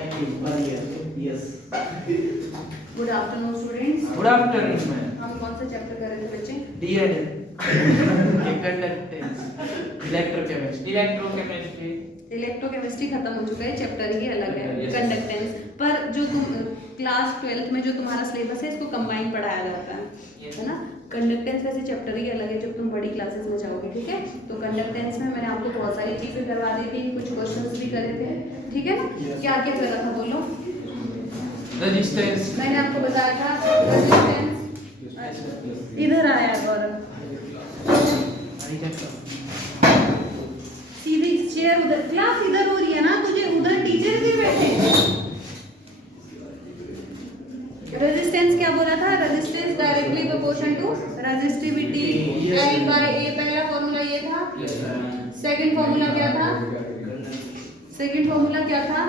Thank you. Yes. Good afternoon students. Good afternoon ma'am. हम कौन सा चैप्टर कर रहे थे बच्चे? डीएनए कंडक्टेंस इलेक्ट्रोकेमिस्ट्री इलेक्ट्रोकेमिस्ट्री खत्म हो चुका है, चैप्टर ही अलग है Yes. कंडक्टेंस। पर जो तुम क्लास 12th में जो तुम्हारा सिलेबस है इसको कंबाइन पढ़ाया जाता है, Yes. है ना। कंडक्टेंस वैसे चैप्टर ही अलग है जब तुम बड़ी क्लासेस में जाओगे, ठीक है। तो कंडक्टेंस में मैंने आपको बहुत सारी चीजें करवा दी थी, कुछ क्वेश्चंस भी करे थे, ठीक है ना। Yes. क्या क्या करा था बोलो? रेजिस्टेंस मैंने आपको बताया था रेजिस्टेंस। इधर आया गौरव, सीधी चेयर उधर, क्लास इधर हो रही है ना, तुझे उधर टीचर भी बैठे। रेजिस्टेंस क्या बोला था? Resistance directly proportional to resistivity L by A। पहला फॉर्मूला ये था। सेकंड फॉर्मूला क्या था?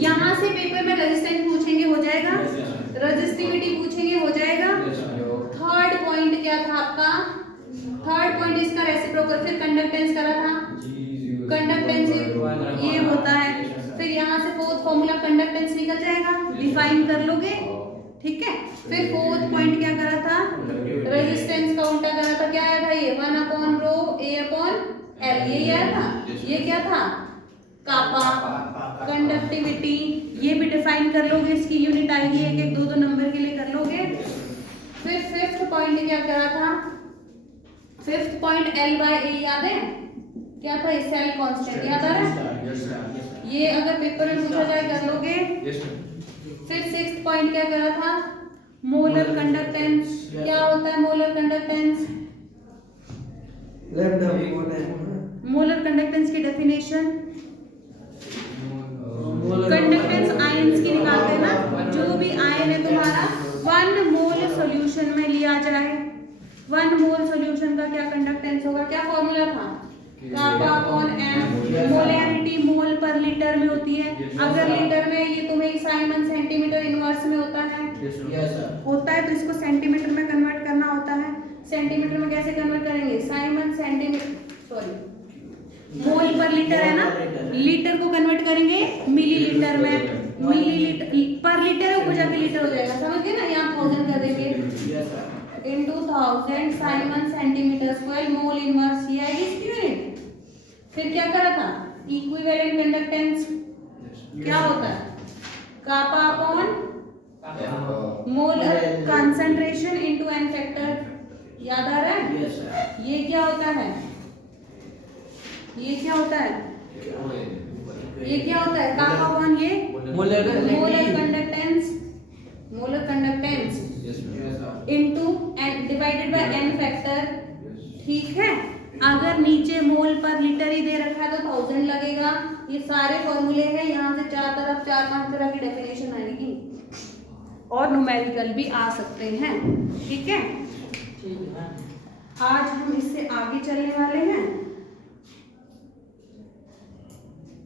यहाँ से पेपर में रेजिस्टेंस पूछेंगे, हो जाएगा। रेजिस्टिविटी पूछेंगे, हो जाएगा। थर्ड पॉइंट क्या था आपका? थर्ड पॉइंट इसका रेसिप्रोकल। फिर कंडक्टेंस करा था, कंडक्टेंस ये होता है। फिर यहाँ से फोर्थ फॉर्मूला कंडक्टेंस निकल जाएगा, डिफाइन कर लोगे, ठीक है। फिर फोर्थ पॉइंट क्या करा था? रेजिस्टेंस का उल्टा करा था। क्या आया था ये? 1/ρ A/L। ये आया था। ये क्या था? कापा। कंडक्टिविटी ये भी डिफाइन कर लोगे, इसकी यूनिट आएगी, एक एक दो दो नंबर के लिए कर लोगे। फिर फिफ्थ पॉइंट क्या करा था? Fifth point L by A याद है? क्या था? सेल कांस्टेंट याद आ रहा है? ये अगर पेपर में पूछा जाए कर लोगे। फिर सिक्स्थ पॉइंट क्या करा था? Molar conductance. क्या होता है मोलर कंडक्टेंस? मोलर कंडक्टेंस की डेफिनेशन, कंडक्टेंस आयंस की निकालते हैं ना। जो भी आयन है तुम्हारा 1 मोल सॉल्यूशन में लिया जाए, 1 मोल सॉल्यूशन का क्या कंडक्टेंस होगा? क्या फॉर्मूला था? कापा अपॉन m। मोलैरिटी मोल पर लीटर में होती है। अगर लीटर में ये तुम्हें साइमन सेंटीमीटर इनवर्स में होता है, होता है तो इसको सेंटीमीटर में कन्वर्ट करना होता है। सेंटीमीटर में कैसे कन्वर्ट करेंगे? साइमन सेंटीमीटर, सॉरी मोल पर लीटर है ना, लीटर को कन्वर्ट करेंगे मिलीलीटर में। मिलीलीटर पर लीटर ऊपर जाके लीटर हो जाएगा, समझ गए ना। यहाँ 1000 कर देंगे into 1000 Simon centimetre square mole inverse, ये आएगी इसकी यूनिट। फिर क्या करा था? इक्विवेलेंट कंडक्टेंस क्या होता है? Kappa upon molar concentration into n factor. याद आ रहा है? ये क्या होता है? ये क्या होता है? ये क्या होता है? कापा अपॉन ये molar conductance into n divided by n factor, ठीक है। अगर नीचे मोल पर लीटर ही दे रखा है तो 1000 लगेगा। ये सारे फॉर्मूले हैं, यहाँ से चार तरफ 4-5 तरह की डेफिनेशन आएगी और न्यूमेरिकल भी आ सकते हैं, ठीक है। आज हम इससे आगे चलने वाले हैं,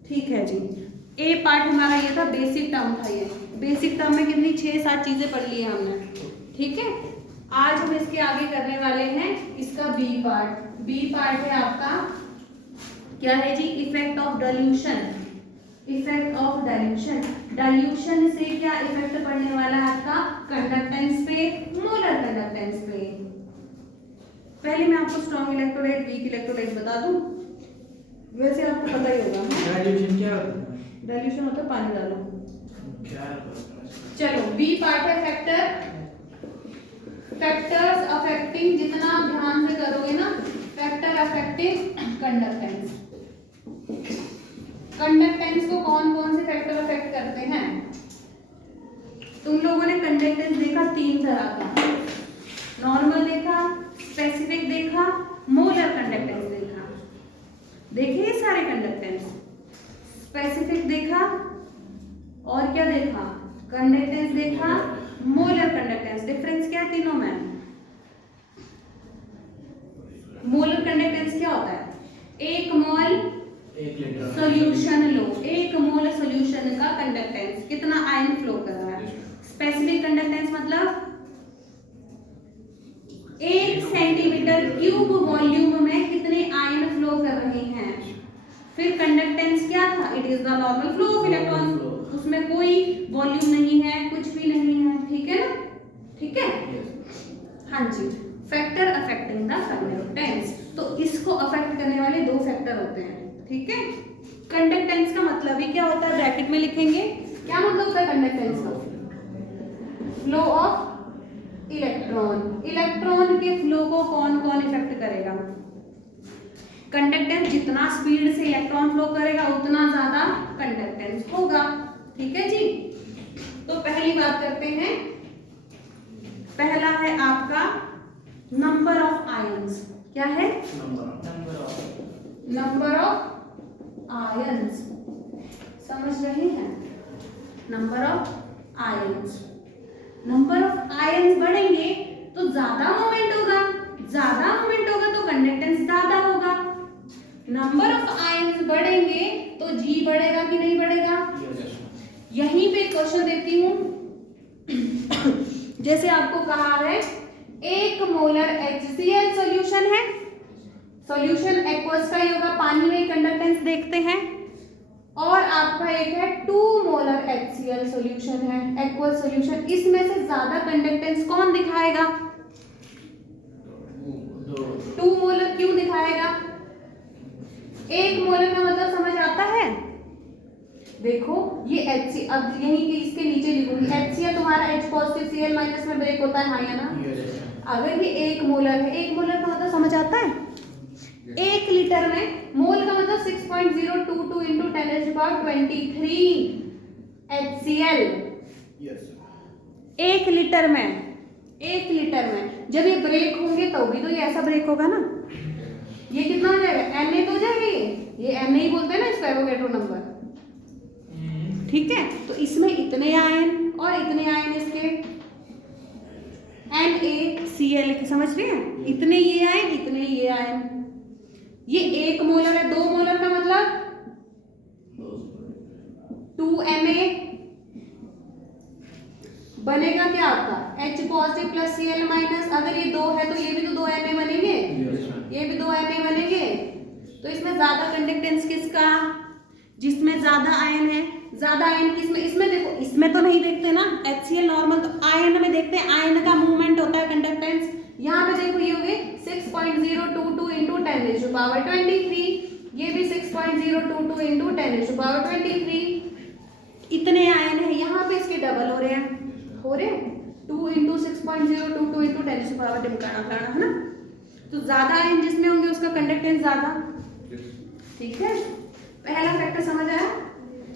ठीक है जी। ए पार्ट हमारा ये था, बेसिक टर्म था। ये बेसिक टर्म में कितनी 6-7 चीजें पढ़ ली है हमने, ठीक है। आज हम इसके आगे करने वाले हैं इसका बी पार्ट। बी पार्ट है आपका क्या है जी? Effect of dilution. Effect of dilution, dilution से क्या इफेक्ट पड़ने वाला है आपका? कंडक्टेंस पे, मोलर कंडक्टेंस पे। पहले मैं आपको स्ट्रॉन्ग इलेक्ट्रोलाइट, वीक इलेक्ट्रोलाइट बता दूं। वैसे आपको पता ही होगा डाइल्यूशन क्या होता है? डाइल्यूशन होता है पानी डालो। चलो बी पार्ट है फैक्टर, फैक्टर्स अफेक्टिंग, जितना ध्यान से करोगे ना, फैक्टर अफेक्टिंग कंडक्टेंस। कंडक्टेंस को कौन कौन से फैक्टर अफेक्ट करते हैं? तुम लोगों ने कंडक्टेंस देखा 3 तरह का, नॉर्मल देखा, स्पेसिफिक देखा, मोलर कंडक्टेंस देखा। देखिए सारे कंडक्टेंस, स्पेसिफिक देखा और क्या देखा? कंडक्टेंस देखा, मोलर कंडक्टेंस। डिफरेंस क्या है तीनों में? मोलर कंडक्टेंस क्या होता है? 1 मोल सॉल्यूशन लो, 1 मोल सॉल्यूशन का कंडक्टेंस कितना आयन फ्लो कर रहा है। स्पेसिफिक कंडक्टेंस मतलब 1 सेंटीमीटर क्यूब वॉल्यूम में कितने आयन फ्लो कर रहे हैं। फिर कंडक्टेंस क्या था? It is the normal flow of electron, उसमें कोई वॉल्यूम नहीं है, कुछ भी नहीं है, ठीक है ना? ठीक है, हाँ जी। फैक्टर अफेक्टिंग द कंडक्टेंस, तो इसको अफेक्ट करने वाले दो फैक्टर होते हैं, ठीक है। कंडक्टेंस का मतलब ही क्या होता है, ब्रैकेट में लिखेंगे। क्या मतलब होता है कंडक्टेंस का? फ्लो ऑफ इलेक्ट्रॉन, इलेक्ट्रॉन के फ्लो को कौन कौन इफेक्ट करेगा? कंडक्टेंस, जितना स्पीड से इलेक्ट्रॉन फ्लो करेगा उतना ज्यादा कंडक्टेंस होगा, ठीक है जी। तो पहली बात करते हैं, पहला है आपका नंबर ऑफ आयंस। क्या है? नंबर ऑफ आयंस, समझ रहे हैं? Number of ions, number of ions बढ़ेंगे तो ज्यादा मोमेंट होगा, ज्यादा मोमेंट होगा तो कंडक्टेंस ज्यादा होगा। नंबर ऑफ आयंस बढ़ेंगे तो जी बढ़ेगा कि नहीं बढ़ेगा? यहीं पे क्वेश्चन देती हूं। जैसे आपको कहा है 1 मोलर HCl सॉल्यूशन है, सॉल्यूशन एक्वस का ही होगा, पानी में कंडक्टेंस देखते हैं, और आपका एक है 2 मोलर HCl सॉल्यूशन है, एक्वस सॉल्यूशन। इसमें से ज्यादा कंडक्टेंस कौन दिखाएगा? 2 मोलर क्यों दिखाएगा? 1 मोलर का मतलब समझ आता है? देखो ये HCl, अब यहीं के इसके नीचे लिखूंगी, HCl तुम्हारा H पॉजिटिव Cl माइनस में ब्रेक होता है, हाँ या ना? अगर ये 1 मोलर है, 1 मोलर का मतलब समझ आता है? 1 लीटर में, मोल का मतलब 6.022 इंटू 10⁻23 HCl। 1 लीटर में, 1 लीटर में जब ये ब्रेक होंगे तो भी तो ये ऐसा ब्रेक होगा ना, ये कितना हो जाएगा? Na तो हो जाएगा, ये Na ही बोलते हैं ना इसको, एवोगैड्रो नंबर, ठीक है। तो इसमें इतने आयन और इतने आयन इसके NaCl, समझ रहे हैं? इतने ये आयन, इतने ये आयन। ये 1 मोलर है, 2 मोलर का मतलब 2Na बनेगा क्या आपका? H positive plus Cl minus, अगर ये 2 है तो ये भी तो 2 Na बनेंगे, ये भी 2 Na बनेंगे। तो इसमें ज्यादा कंडक्टेंस किसका? जिसमें ज्यादा आयन है। ज्यादा आयन किसमें? इसमें देखो, इसमें तो नहीं देखते ना HCl नॉर्मल, तो आयन में देखते हैं, आयन का मूवमेंट होता है कंडक्टेंस। यहाँ पे देखो ये हो गए 6.022 इंटू 10⁻23, ये भी 6.022 इंटू 10⁻23। इतने आयन है, यहाँ पे इसके डबल हो रहे हैं, 2 इंटू 6.022 इंटू 10⁻23 है ना? तो ज्यादा आयन जिसमें होंगे उसका कंडक्टेंस ज्यादा, ठीक है। पहला फैक्टर समझ आया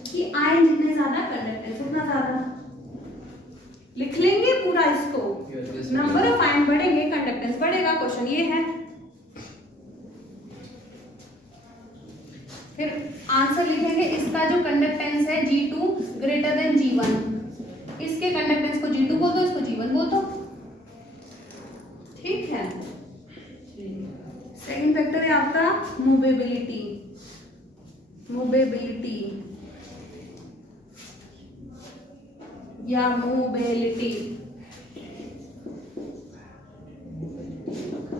कि आयन जितने ज्यादा कंडक्टेंस उतना ज्यादा। लिख लेंगे पूरा इसको, नंबर ऑफ आयन बढ़ेंगे कंडक्टेंस बढ़ेगा, क्वेश्चन ये है। फिर आंसर लिखेंगे, इसका जो कंडक्टेंस है G2 ग्रेटर देन G1, इसके कंडक्टेंस को G2 बोल दो, इसको G1 बोल दो, ठीक है। सेकंड फैक्टर है आपका मूवेबिलिटी, मूवेबिलिटी या mobility,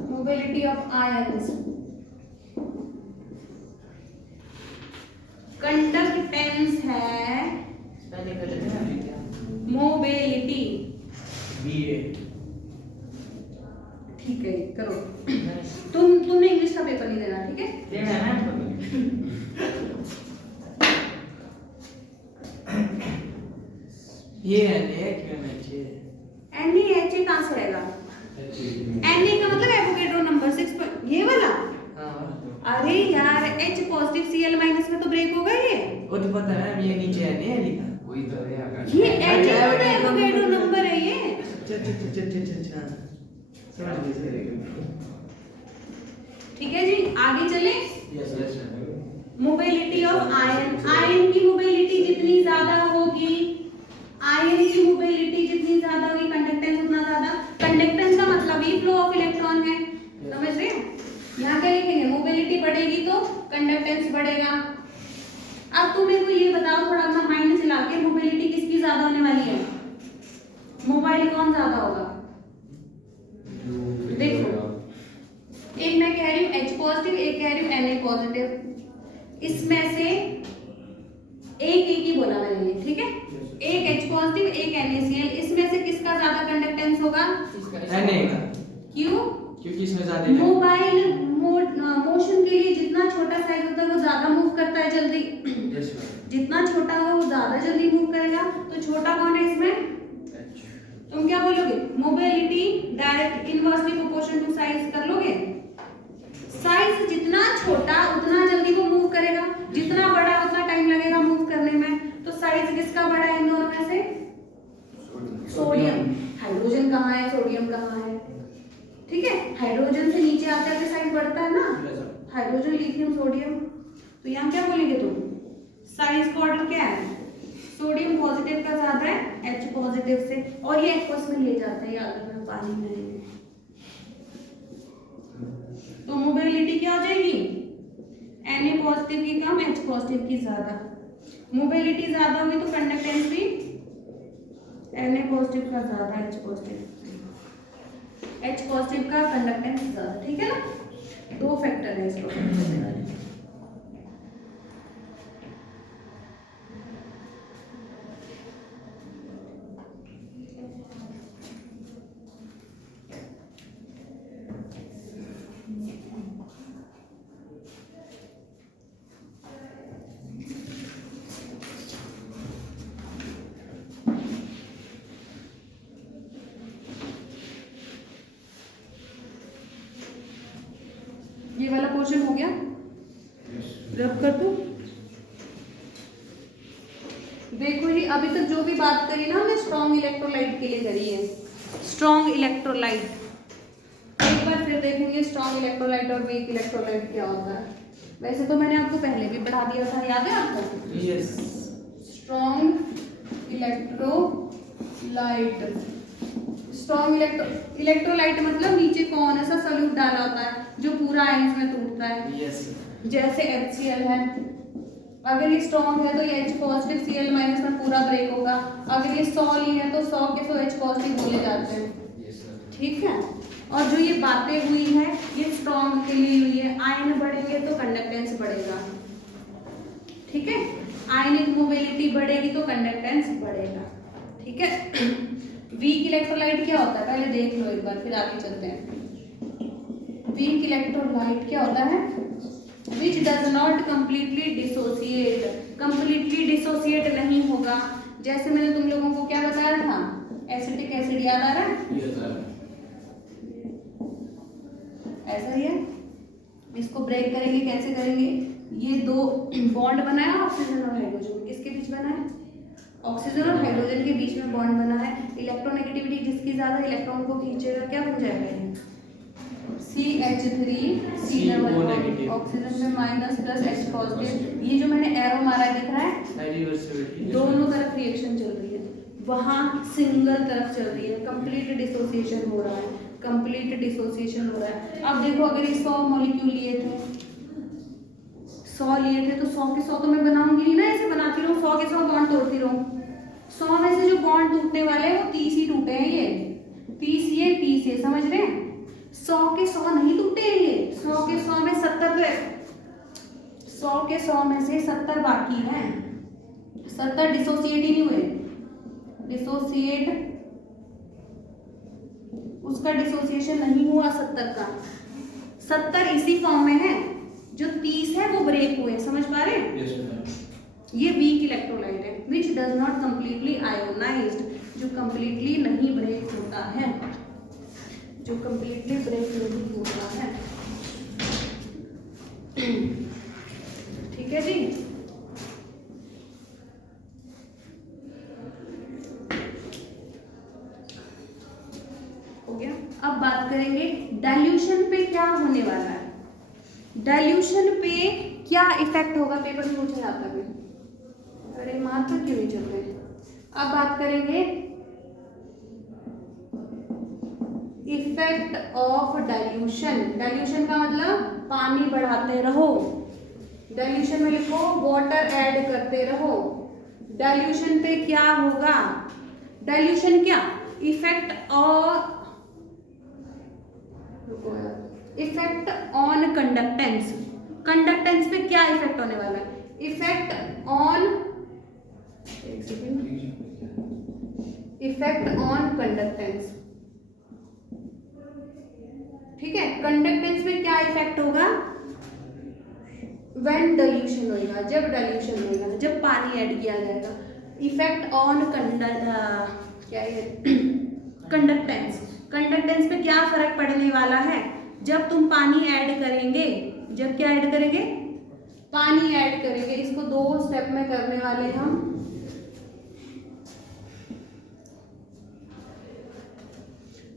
mobility of ions. Conductance है मोबिलिटी, ठीक है करो। तुमने इंग्लिश का पेपर नहीं देना, ठीक है? देना है ना। ये Na क्यों नहीं? Na कहाँ से आएगा? Na का मतलब एवोगैड्रो नंबर 6, ये वाला। अरे यार H पॉजिटिव Cl माइनस में तो ब्रेक होगा ये, वो तो पता है, ये नीचे Na लिखा, वही तो है आकाश। ये एवोगैड्रो नंबर है ये। अच्छा समझ गए। ठीक है जी, आगे चले। Yes. Mobility of ion, ion की मोबिलिटी जितनी ज्यादा होगी, आयन की मोबिलिटी जितनी ज्यादा होगी कंडक्टेंस उतना ज्यादा। कंडक्टेंस का मतलब ही फ्लो ऑफ इलेक्ट्रॉन है, समझ रहे हो? यहाँ क्या लिखेंगे? मोबिलिटी बढ़ेगी तो कंडक्टेंस बढ़ेगा। अब तुम मेरे को ये बताओ थोड़ा अपना माइंड चला के, मोबिलिटी किसकी ज्यादा होने वाली है? मोबाइल कौन ज्यादा होगा? देखो, एक मैं कह रही हूँ H पॉजिटिव, एक कह रही हूँ Na पॉजिटिव। इसमें से एक ही बोला मैंने ये, ठीक है, एक H पॉजिटिव एक NaCl, इसमें से किसका ज्यादा कंडक्टेंस होगा? Na का, क्यों? क्योंकि इसमें ज्यादा मोबाइल मोशन के लिए जितना छोटा साइज होता है वो ज्यादा मूव करता है जल्दी, जितना छोटा हो वो ज्यादा जल्दी मूव करेगा। तो छोटा कौन है इसमें? तुम क्या बोलोगे? Mobility direct inversely proportional to size कर लोगे। साइज जितना छोटा उतना जल्दी वो मूव करेगा, जितना बड़ा उतना टाइम लगेगा मूव करने में। तो साइज किसका बड़ा है इन दोनों में से? सोडियम। हाइड्रोजन कहाँ है, सोडियम कहाँ है? ठीक है, हाइड्रोजन से नीचे आते आते साइज बढ़ता है ना, हाइड्रोजन लिथियम सोडियम। तो यहाँ क्या बोलेंगे तुम? साइज का ऑर्डर क्या है? सोडियम पॉजिटिव का ज्यादा है H पॉजिटिव से, और ये एक्वस में ले जाते हैं, याद रखना, पानी में। तो मोबिलिटी क्या हो जाएगी? Na पॉजिटिव की कम H पॉजिटिव की ज्यादा। मोबिलिटी ज्यादा होगी तो कंडक्टेंस भी Na पॉजिटिव का ज्यादा H पॉजिटिव का कंडक्टेंस ज्यादा, ठीक है ना। दो फैक्टर है इसको। ये वाला पोर्शन हो गया, रब कर दूं। देखो जी, अभी तक जो भी बात करी ना हमने स्ट्रॉन्ग इलेक्ट्रोलाइट के लिए करी है। स्ट्रॉन्ग इलेक्ट्रोलाइट, एक बार फिर देखेंगे स्ट्रॉन्ग इलेक्ट्रोलाइट और वीक इलेक्ट्रोलाइट क्या होता है। वैसे तो मैंने आपको पहले भी पढ़ा दिया था, याद है आपको? Yes. Strong electrolyte, strong electrolyte मतलब नीचे कौन ऐसा सॉल्यूट डाला होता है जो पूरा आयंस में टूटता है। यस। जैसे HCl है, अगर ये स्ट्रॉन्ग है तो ये H पॉजिटिव Cl माइनस में पूरा ब्रेक होगा। अगर ये 100 ली है तो 100 के 100 H पॉजिटिव बोले जाते हैं, ठीक है। और जो ये बातें हुई है ये स्ट्रॉन्ग के लिए हुई है। आयन बढ़ेंगे तो कंडक्टेंस बढ़ेगा, ठीक है। आयनिक मोबिलिटी बढ़ेगी तो कंडक्टेंस बढ़ेगा, ठीक है। वीक इलेक्ट्रोलाइट क्या होता है पहले देख लो एक बार, फिर आगे चलते हैं। वीक इलेक्ट्रोलाइट क्या होता है? Which does not completely dissociate, completely dissociate नहीं होगा। जैसे मैंने तुम लोगों को क्या बताया था, एसिटिक एसिड, याद आ रहा है? ऐसा ही है, इसको ब्रेक करेंगे, कैसे करेंगे? ये दो बॉन्ड बनाया ऑक्सीजन और हाइड्रोजन, किसके बीच बना है? ऑक्सीजन और हाइड्रोजन के बीच में बॉन्ड बना है। इलेक्ट्रोनेगेटिविटी जिसकी ज्यादा इलेक्ट्रॉन को खींचेगा क्या बन जाएगा? CH3 ऑक्सीजन में माइनस प्लस H पॉजिटिव। ये जो मैंने एरो मारा है दिख रहा है, दोनों तरफ रिएक्शन चल रही है, वहां सिंगल तरफ चल रही है, कंप्लीट डिसोसिएशन हो रहा है, कंप्लीट डिसोसिएशन हो रहा है। अब देखो अगर ये 100 मॉलिक्यूल लिए थे, 100 लिए थे तो 100 के 100 तो मैं बनाऊंगी नहीं ना, ऐसे बनाती रहूं, 100 के 100 बॉन्ड तोड़ती रहूं। 100 में से जो बॉन्ड टूटने वाले हैं वो 30 ही टूटे हैं, ये 30 ये 30 ये, समझ रहे हैं? 100 के 100 नहीं टूटे हैं ये, 100 के 100 में 70 पे, 100 के 100 में से 70 बाकी हैं, 70 डिसोसिएट ही नहीं हुए। डिसोसिएट, उसका डिसोसिएशन नहीं हुआ 70 का, 70 इसी फॉर्म में है, जो 30 है वो ब्रेक हुए, समझ पा रहे हैं? ये वीक इलेक्ट्रोलाइट है, which does not completely ionised, जो कंप्लीटली नहीं ब्रेक होता है, जो कंप्लीटली ब्रेक नहीं होता है, ठीक है जी। हो गया। अब बात करेंगे डाइल्यूशन पे क्या होने वाला है, डाइल्यूशन पे क्या इफेक्ट होगा, पेपर में पूछा जाता है। अरे मात्र क्यों नहीं चल रहे। अब बात करेंगे इफेक्ट ऑफ डाइल्यूशन। डाइल्यूशन का मतलब पानी बढ़ाते रहो, डाइल्यूशन में लिखो वाटर ऐड करते रहो। डाइल्यूशन पे क्या होगा? डाइल्यूशन क्या इफेक्ट और इफेक्ट ऑन कंडक्टेंस, कंडक्टेंस पे क्या इफेक्ट होने वाला है? Effect on conductance. ठीक है, कंडक्टेंस में क्या इफेक्ट होगा? व्हेन डाइल्यूशन होगा, जब डाइल्यूशन होगा, जब पानी ऐड किया जाएगा। इफेक्ट ऑन क्या है कंडक्टेंस। कंडक्टेंस पे क्या फर्क पड़ने वाला है? जब तुम पानी ऐड करेंगे, जब क्या ऐड करेंगे? पानी ऐड करेंगे। इसको 2 स्टेप में करने वाले हैं हम।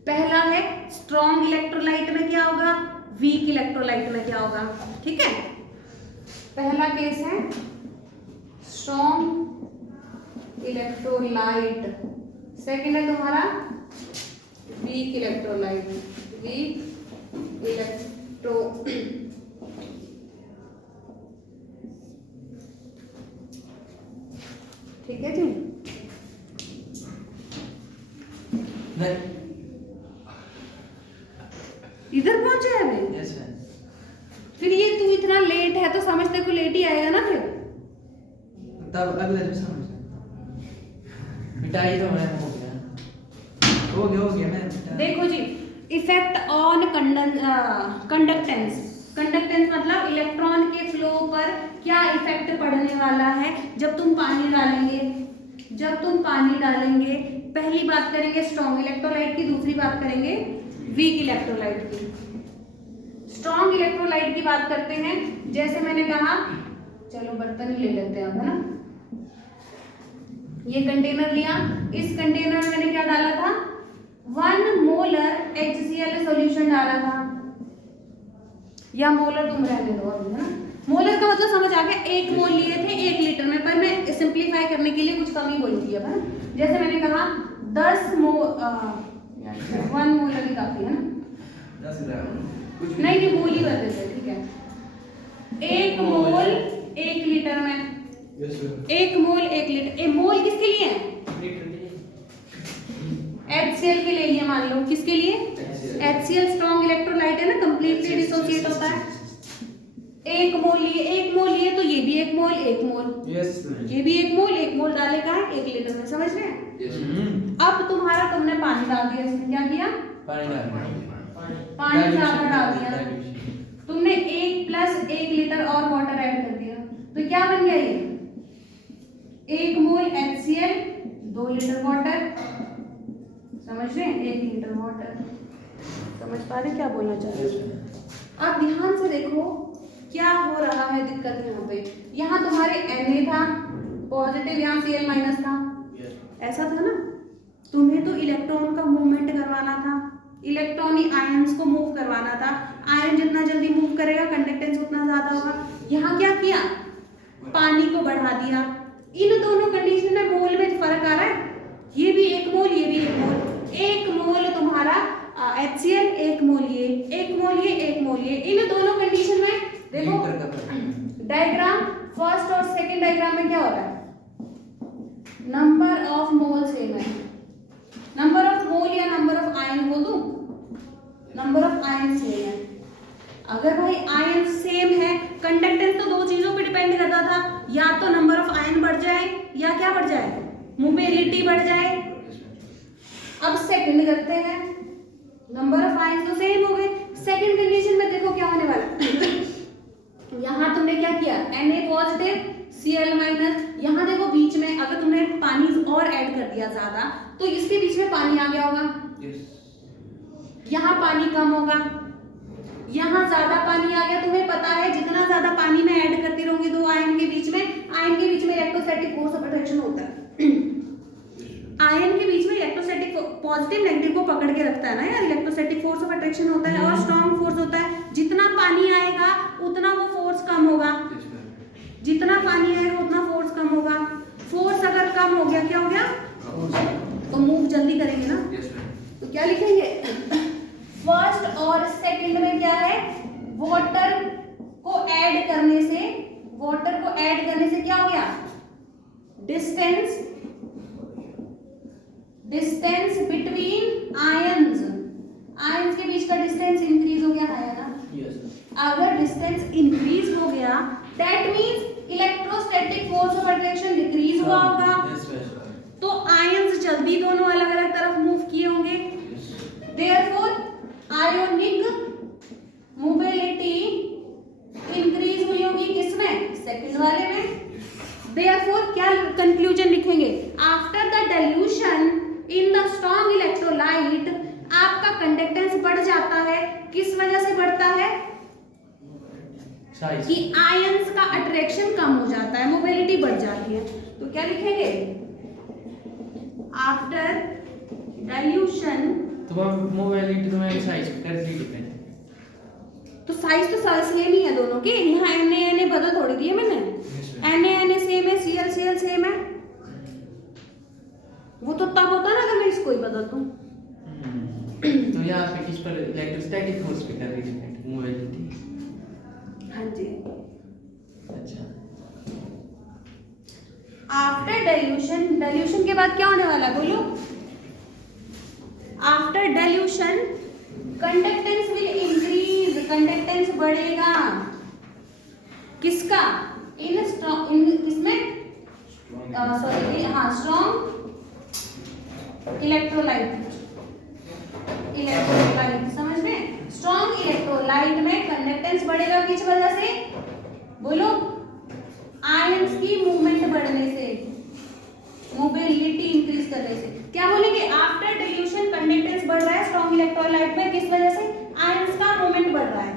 पहला है स्ट्रॉन्ग इलेक्ट्रोलाइट में क्या होगा, वीक इलेक्ट्रोलाइट में क्या होगा। ठीक है, पहला केस है स्ट्रॉन्ग इलेक्ट्रोलाइट, सेकंड है तुम्हारा वीक इलेक्ट्रोलाइट, वीक इलेक्ट्रो ठीक है जी। इधर पहुंचे अभी। Yes ma'am. फिर ये तू इतना लेट है तो समझ तेरे को लेट ही आएगा ना फिर। तब अगले दिन समझ मिटाई तो मैम हो गया मैम। देखो जी, इफेक्ट ऑन कंडक्टेंस। कंडक्टेंस मतलब इलेक्ट्रॉन के फ्लो पर क्या इफेक्ट पड़ने वाला है जब तुम पानी डालेंगे। जब तुम पानी डालेंगे, पहली बात करेंगे स्ट्रॉन्ग इलेक्ट्रोलाइट की, दूसरी बात करेंगे वीक इलेक्ट्रोलाइट की। स्ट्रॉन्ग इलेक्ट्रोलाइट की बात करते हैं। जैसे मैंने कहा, चलो बर्तन ही ले लेते हैं अब, है ना। ये कंटेनर लिया, इस कंटेनर में मैंने क्या डाला था? 1 मोलर HCl सॉल्यूशन डाला था, या मोलर तुम रहने दो अभी, है ना। मोलर का मतलब समझ आ गया, 1 मोल लिए थे 1 लीटर में, पर मैं सिंप्लीफाई करने के लिए कुछ कम ही बोलूंगी अब, है ना। जैसे मैंने कहा 10 1 मोलर ही काफी है ना, 10 ग्राम नहीं मोल ही बदल देते, ठीक है। 1 मोल 1 लीटर में, 1 मोल 1 लीटर। मोल किसके लिए है? HCl के लिए, मान लो किसके लिए? HCl स्ट्रॉन्ग इलेक्ट्रोलाइट है ना, कंप्लीटली डिसोसिएट होता है। 1 मोल लिए तो ये भी 1 मोल 1 मोल, ये भी 1 मोल 1 मोल डालेगा 1 लीटर में, समझ रहे हैं। अब तुमने पानी डाल दिया, इसमें क्या किया? पानी ज्यादा डाल दिया तुमने, 1 + 1 लीटर और वाटर ऐड कर दिया, तो क्या बन गया ये? 1 मोल HCl 2 लीटर वाटर, समझ रहे हैं, 1 लीटर वाटर। समझ पा रहे क्या बोलना चाह रहे हैं? अब ध्यान से देखो क्या हो रहा है दिक्कत यहाँ पे। यहाँ तुम्हारे Na था पॉजिटिव, यहाँ Cl- था, ऐसा था ना। तुम्हें तो इलेक्ट्रॉन का मूवमेंट करवाना था, इलेक्ट्रॉनिक आयंस को मूव करवाना था। आयन जितना जल्दी मूव करेगा कंडक्टेंस उतना ज्यादा होगा। यहाँ क्या किया? पानी को बढ़ा दिया। इन दोनों कंडीशन में मोल में फर्क आ रहा है, ये भी 1 मोल ये भी 1 मोल। 1 मोल तुम्हारा HCl, 1 मोल ये, 1 मोल ये, 1 मोल ये। इन दोनों कंडीशन में देखो डायग्राम, फर्स्ट और सेकंड डायग्राम में क्या हो रहा है? नंबर ऑफ मोल सेम है। नंबर ऑफ मोल या नंबर ऑफ आयन बोल दूं? नंबर ऑफ आयन सेम है। अगर भाई आयन सेम है, कंडक्टेंस तो 2 चीजों पे डिपेंड करता था, या तो नंबर ऑफ आयन बढ़ जाए या क्या बढ़ जाए? मोबिलिटी बढ़ जाए। अब सेकंड करते हैं, नंबर ऑफ आयन तो सेम हो गए। सेकंड कंडीशन में देखो क्या होने वाला यहाँ तुमने क्या किया? Na पॉजिटिव Cl-, यहाँ देखो बीच में अगर तुमने पानी और ऐड कर दिया ज्यादा तो इसके बीच में पानी आ गया होगा, यहाँ पानी कम होगा, यहाँ ज्यादा पानी आ गया। तुम्हें पता है जितना ज्यादा पानी में ऐड करती रहूंगी 2 आयन के बीच में, आयन के बीच में इलेक्ट्रोस्टैटिक फोर्स ऑफ अट्रैक्शन होता है। आयन के बीच में इलेक्ट्रोस्टैटिक पॉजिटिव नेगेटिव को पकड़ के रखता है ना यार, इलेक्ट्रोस्टैटिक फोर्स ऑफ अट्रैक्शन होता है और स्ट्रॉन्ग फोर्स होता है। जितना पानी आएगा उतना वो फोर्स कम होगा, जितना पानी आएगा उतना फोर्स कम होगा। फोर्स अगर कम हो गया क्या हो गया? तो मूव जल्दी करेंगे ना। तो क्या लिखेंगे? फर्स्ट और सेकंड में क्या है? वाटर को ऐड करने से क्या हो गया? डिस्टेंस बिटवीन आयंस के बीच का डिस्टेंस इंक्रीज हो गया है ना। Yes. अगर डिस्टेंस इंक्रीज हो गया that means electrostatic force of attraction decrease हुआ होगा, Yes, yes. तो आयंस जल्दी दोनों अलग अलग तरफ मूव किए होंगे, देयरफॉर आयोनिक मोबिलिटी इंक्रीज हुई होगी किसमें, सेकंड वाले में। देयरफॉर क्या कंक्लूजन लिखेंगे, after the dilution in the strong electrolyte आपका कंडक्टेंस बढ़ जाता है, किस वजह से बढ़ता है, साइज कि आयंस का अट्रैक्शन कम हो जाता है, मोबिलिटी बढ़ जाती है। तो क्या लिखेंगे, आफ्टर डाइल्यूशन, तो अब मोबाइलिटी तो मैं साइज कर दी डिपेंड। तो साइज तो सेम ही है दोनों की, यहाँ एन बदल थोड़ी दिए मैंने, एन सेम है, सीएल सेम है, वो तो तब होता ना अगर मैं इसको ही बदल दूं। तो यहाँ पे किस पर, इलेक्ट्रोस्टैटिक फोर्स पे कर दी डिपेंड मोबाइलिटी। हाँ जी। अच्छा, आफ्टर डाइल्यूशन, डाइल्यूशन के बाद क्या होने वाला है बोलो, after dilution conductance will increase, conductance बढ़ेगा किसका, इन स्ट्रॉन्ग, इन किसमें, सॉरी हाँ स्ट्रॉन्ग इलेक्ट्रोलाइट, इलेक्ट्रोलाइट समझ में, स्ट्रॉन्ग इलेक्ट्रोलाइट में कंडक्टेंस बढ़ेगा किस वजह से बोलो, आयंस की मूवमेंट बढ़ने से, मोबिलिटी इंक्रीज करने से। क्या बोलेंगे, आफ्टर डाइल्यूशन कंडक्टेंस बढ़ रहा है स्ट्रॉन्ग इलेक्ट्रोलाइट में किस वजह से, आयंस का मूवमेंट बढ़ रहा है।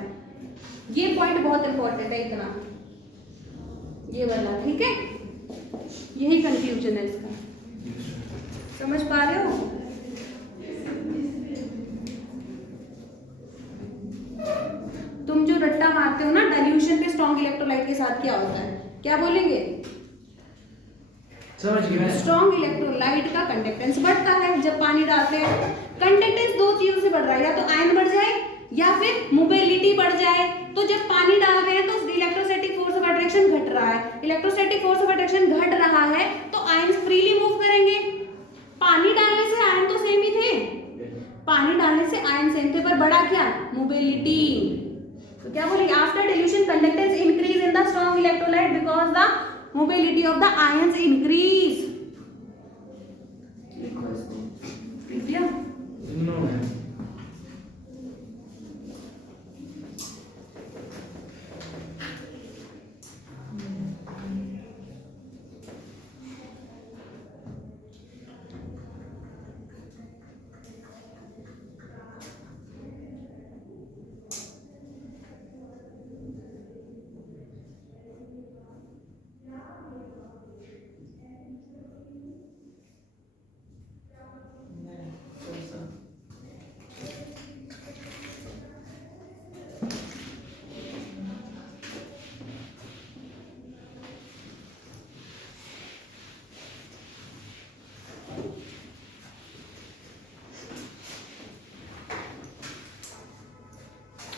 ये पॉइंट बहुत इंपॉर्टेंट है, इतना ये वाला, ठीक है, यही कंक्लूजन है इसका, समझ पा रहे हो। तुम जो रट्टा मारते हो ना डाइल्यूशन पे स्ट्रॉन्ग इलेक्ट्रोलाइट के साथ क्या होता है, क्या बोलेंगे, समझ गए। स्ट्रॉन्ग इलेक्ट्रोलाइट का कंडक्टेंस बढ़ता है जब पानी डालते हैं। कंडक्टेंस दो चीजों से बढ़ रहा है, या तो आयन बढ़ जाए या फिर मोबिलिटी बढ़ जाए। तो जब पानी डाल रहे हैं तो इलेक्ट्रोस्टैटिक फोर्स ऑफ अट्रैक्शन घट रहा है, इलेक्ट्रोस्टैटिक फोर्स ऑफ अट्रैक्शन घट रहा है तो आयंस फ्रीली मूव करेंगे। पानी डालने से आयन तो सेम ही थे, पानी डालने से आयन सेम थे, पर बढ़ा क्या, मोबिलिटी। तो क्या बोलेंगे, after dilution conductance increase in the strong electrolyte because the mobility of the ions increase. लिख लिया, नो है।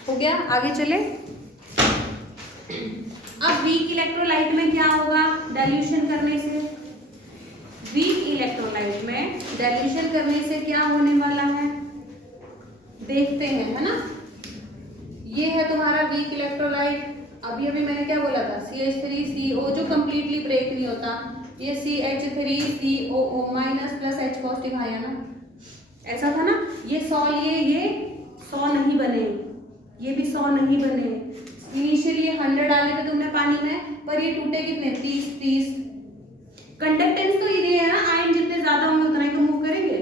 हो गया, आगे चले। अब वीक इलेक्ट्रोलाइट में क्या होगा डाइल्यूशन करने से, वीक इलेक्ट्रोलाइट में डाइल्यूशन करने से क्या होने वाला है देखते हैं, है ना। ये है तुम्हारा वीक इलेक्ट्रोलाइट। अभी अभी मैंने क्या बोला था, CH3CO जो कंप्लीटली ब्रेक नहीं होता, ये CH3COO minus plus H positive आया ना, ऐसा था ना। ये 100 ये 100 नहीं बने, ये भी 100 नहीं बने। इनिशियली 100 डाले थे तुमने पानी में, पर ये टूटे कितने, 30। कंडक्टेंस तो ये है ना, आयन जितने ज्यादा होंगे उतना ही तो मूव करेंगे,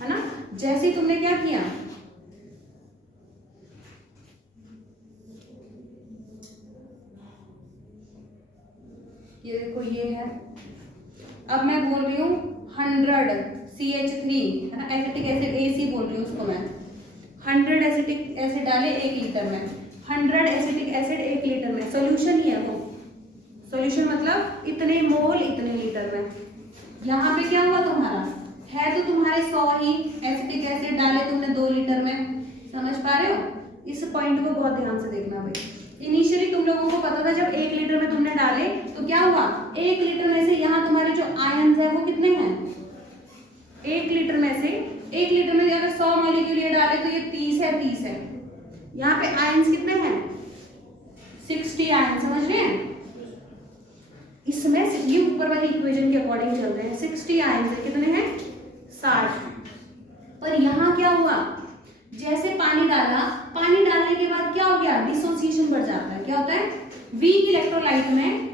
है ना। जैसे तुमने क्या किया, ये देखो ये है, अब मैं बोल रही हूँ 100 CH3 है ना, एसिटिक एसिड AC बोल रही हूँ उसको मैं। 100 एसिटिक एसिड डाले 1 लीटर में, 100 एसिटिक एसिड 1 लीटर में, सोल्यूशन ही है वो। सोल्यूशन मतलब इतने मोल इतने लीटर में। यहाँ पे क्या हुआ तुम्हारा, है तो तुम्हारे 100 ही, एसिटिक एसिड डाले तुमने 2 लीटर में। समझ पा रहे हो, इस पॉइंट को बहुत ध्यान से देखना भाई। इनिशियली तुम लोगों को पता था जब 1 लीटर में तुमने डाले तो क्या हुआ, 1 लीटर में से यहाँ तुम्हारे जो आयंस है वो कितने हैं, 1 लीटर में से 1 लीटर में अगर 100 मॉलिक्यूल ये डाले तो ये 30 है, यहाँ पे आयंस कितने हैं? 60 आयन, समझ रहे हैं? इसमें ये ऊपर वाली इक्वेशन के अकॉर्डिंग चल रहे हैं। 60 आयन से कितने हैं? 60। और यहाँ क्या हुआ, जैसे पानी डाला, पानी डालने के बाद क्या हो गया? डिसोसिएशन बढ़ जाता है। क्या होता है? वीक इलेक्ट्रोलाइट में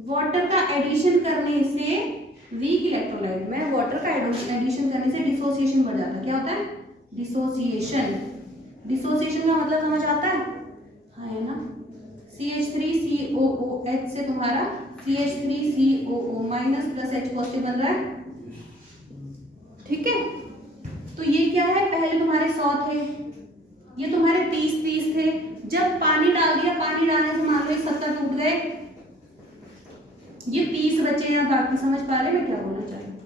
वाटर का एडिशन करने से, वीक इलेक्ट्रोलाइट में वाटर का एडिशन करने से डिसोसिएशन बढ़ जाता है। क्या होता है? डिसोसिएशन। डिसोसिएशन का मतलब समझ आता है? हाँ है ना? CH3COOH से तुम्हारा CH3COO minus plus H positive बन रहा है। ठीक है, तो ये क्या है? पहले तुम्हारे 100 थे, ये तुम्हारे 30 थे। जब पानी डाल दिया, पानी डालने से मान लो 70 टूट गए, ये 30 बचे या बाकी। समझ पा रहे मैं क्या बोलना चाह रही हूँ?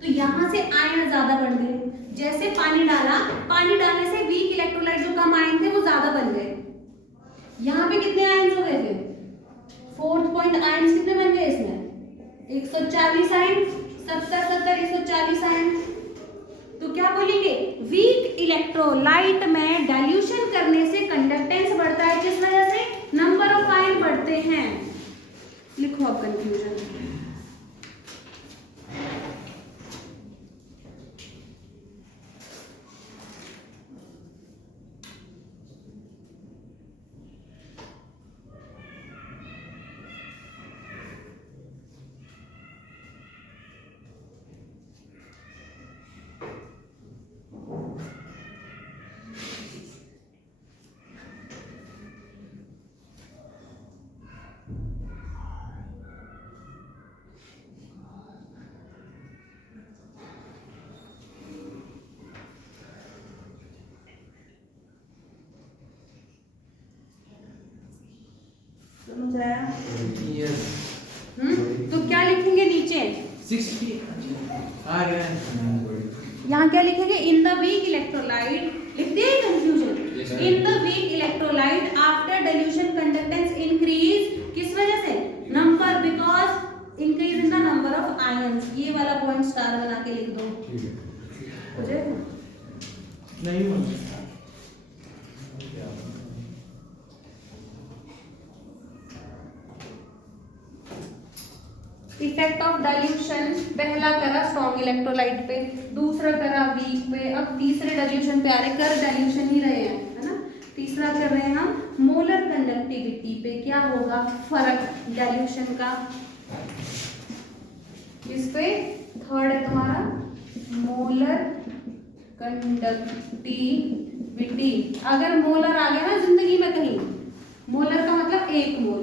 तो यहाँ से आयन ज्यादा बढ़ गए। जैसे पानी डाला, पानी डालने से वीक इलेक्ट्रोलाइट जो कम आयन थे वो ज्यादा बन गए। यहाँ पे कितने आयन हो गए थे? 4th पॉइंट आयन कितने बन गए इसमें? 140 आयन। 70 140 आयन। तो क्या बोलेंगे? वीक इलेक्ट्रोलाइट में डाइल्यूशन करने से कंडक्टेंस बढ़ता है। किस वजह से? नंबर ऑफ आयन बढ़ते हैं। लिखो अब कंक्लूजन। समझ आया? यस। तो क्या लिखेंगे नीचे? 60 आ गया। यहाँ क्या लिखेंगे? In the weak electrolyte. लिख दिया confusion? In the weak electrolyte after dilution conductance increase. किस वजह से? Number, because increase in the number of ions. ये वाला पॉइंट स्टार बना के लिख दो। हो जाएगा? नहीं हो सकता। इफेक्ट ऑफ डाइल्यूशन, पहला करा स्ट्रॉन्ग इलेक्ट्रोलाइट पे, दूसरा करा वीक पे, अब तीसरे डाइल्यूशन पे आ रहे। कर डाइल्यूशन ही रहे हैं, है ना? तीसरा कर रहे हैं हम मोलर कंडक्टिविटी पे। क्या होगा फर्क डाइल्यूशन का? इस पे थर्ड है तुम्हारा मोलर कंडक्टिविटी। अगर मोलर आ गया ना जिंदगी में कहीं, मोलर का मतलब 1 मोल।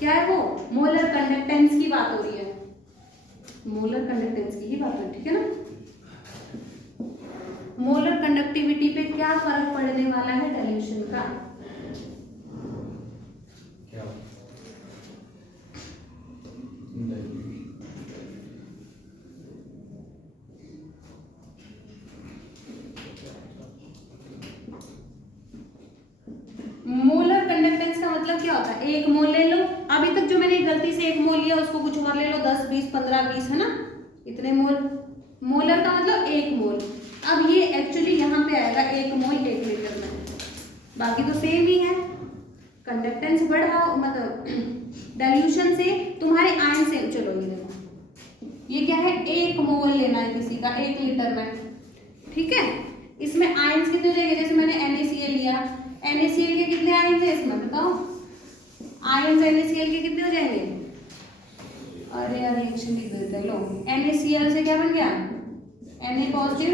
क्या है वो? मोलर कंडक्टेंस की बात हो रही है। मोलर कंडक्टेंस की ही बात है, ठीक है ना? मोलर कंडक्टिविटी पे क्या फर्क पड़ने वाला है डाइल्यूशन का? क्या? मोलर कंडक्टेंस का मतलब क्या होता है? 1 मोल ले लो। अभी तक जो मैंने गलती से 1 मोल लिया उसको कुछ और ले लो, 10 20 15 20, है ना? इतने मोल। मोलर का मतलब 1 मोल। अब ये एक्चुअली यहाँ पे आएगा 1 मोल 1 लीटर में। बाकी तो सेम ही है। कंडक्टेंस बढ़ा मतलब डाइल्यूशन से तुम्हारे आयन सेम। चलो ये देखो, ये क्या है? 1 मोल लेना है किसी का 1 लीटर में, ठीक है? इसमें आयन्स कितने हो जाएंगे? जैसे मैंने NaCl लिया, NaCl के कितने आयन्स है इसमें बताओ? आयन्स NaCl के कितने हो जाएंगे? अरे यार रिएक्शन लिख देते हैं। लो NaCl से क्या बन गया? Na positive